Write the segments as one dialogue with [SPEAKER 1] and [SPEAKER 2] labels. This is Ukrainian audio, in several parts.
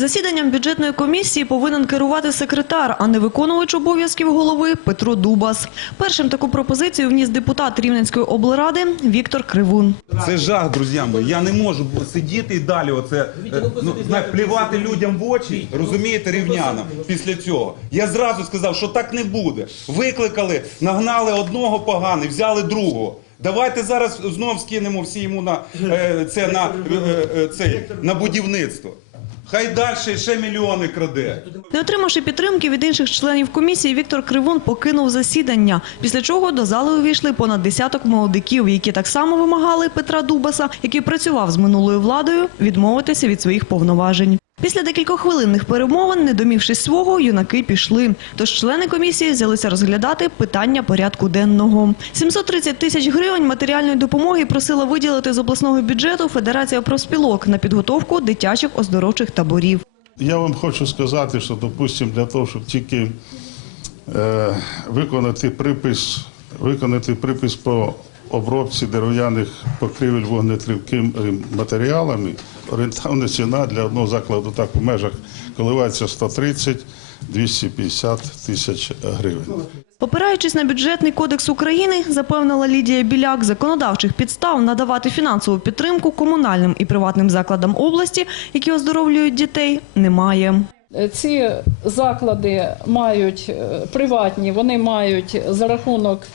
[SPEAKER 1] Засіданням бюджетної комісії повинен керувати секретар, а не виконувач обов'язків голови Петро Дубас. Першим таку пропозицію вніс депутат Рівненської облради Віктор Кривун.
[SPEAKER 2] Це жах, друзі мої. Я не можу сидіти і далі. Оце е, ну, знає, плювати людям в очі, розумієте, рівнянам після цього. Я зразу сказав, що так не буде. Викликали, нагнали одного поганий, взяли другого. Давайте зараз знов скинемо всі йому на е, це на е, е, на будівництво. Хай далі ще мільйони краде.
[SPEAKER 1] Не отримавши підтримки від інших членів комісії, Віктор Кривун покинув засідання, після чого до зали увійшли понад десяток молодиків, які так само вимагали Петра Дубаса, який працював з минулою владою, відмовитися від своїх повноважень. Після декількохвилинних перемовин, не домівшись свого, юнаки пішли. Тож члени комісії взялися розглядати питання порядку денного. 730 тисяч гривень матеріальної допомоги просила виділити з обласного бюджету Федерація профспілок на підготовку дитячих оздоровчих таборів.
[SPEAKER 3] Я вам хочу сказати, що, допустимо, для того, щоб тільки е, виконати припис, виконати припис по обробці дерев'яних покрівель вогнетривкими матеріалами, орієнтовна ціна для одного закладу так у межах коливається 130-250 тисяч гривень.
[SPEAKER 1] Опираючись на бюджетний кодекс України, запевнила Лідія Біляк, законодавчих підстав надавати фінансову підтримку комунальним і приватним закладам області, які оздоровлюють дітей, немає.
[SPEAKER 4] Ці заклади мають е, приватні, вони мають за рахунок е,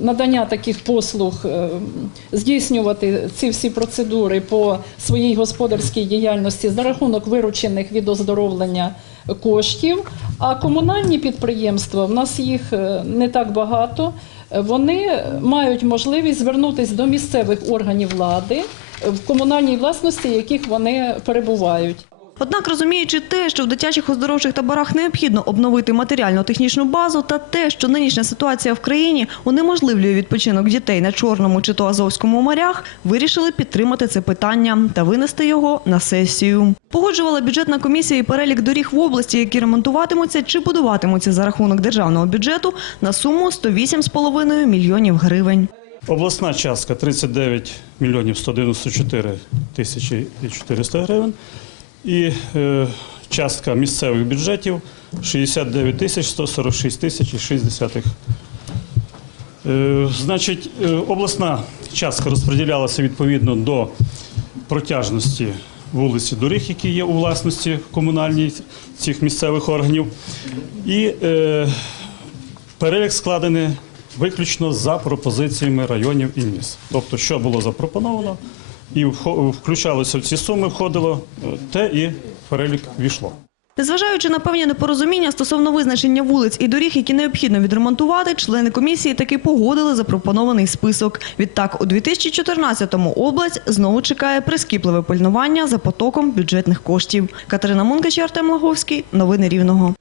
[SPEAKER 4] надання таких послуг е, здійснювати ці всі процедури по своїй господарській діяльності за рахунок виручених від оздоровлення коштів. А комунальні підприємства, в нас їх е, не так багато. е, Вони мають можливість звернутися до місцевих органів влади, е, в комунальній власності, яких вони перебувають.
[SPEAKER 1] Однак, розуміючи те, що в дитячих оздоровчих таборах необхідно обновити матеріально-технічну базу, та те, що нинішня ситуація в країні унеможливлює відпочинок дітей на Чорному чи то Азовському морях, вирішили підтримати це питання та винести його на сесію. Погоджувала бюджетна комісія і перелік доріг в області, які ремонтуватимуться чи будуватимуться за рахунок державного бюджету на суму 108,5 мільйонів гривень.
[SPEAKER 5] Обласна частка 39 мільйонів 194 тисячі і 400 гривень. І е, частка місцевих бюджетів 69 тисяч 146 тисяч і 6 десятих. Е, значить, е, обласна частка розподілялася відповідно до протяжності вулиці доріг, які є у власності комунальній цих місцевих органів. І е, Перелік складений виключно за пропозиціями районів і міст. Тобто, що було запропоновано, і включалося в ці суми, входило е, те і перелік війшло.
[SPEAKER 1] Незважаючи на певні непорозуміння стосовно визначення вулиць і доріг, які необхідно відремонтувати, члени комісії таки погодили запропонований список. Відтак, у 2014-му область знову чекає прискіпливе пильнування за потоком бюджетних коштів. Катерина Мункач, Артем Лаговський. Новини Рівного.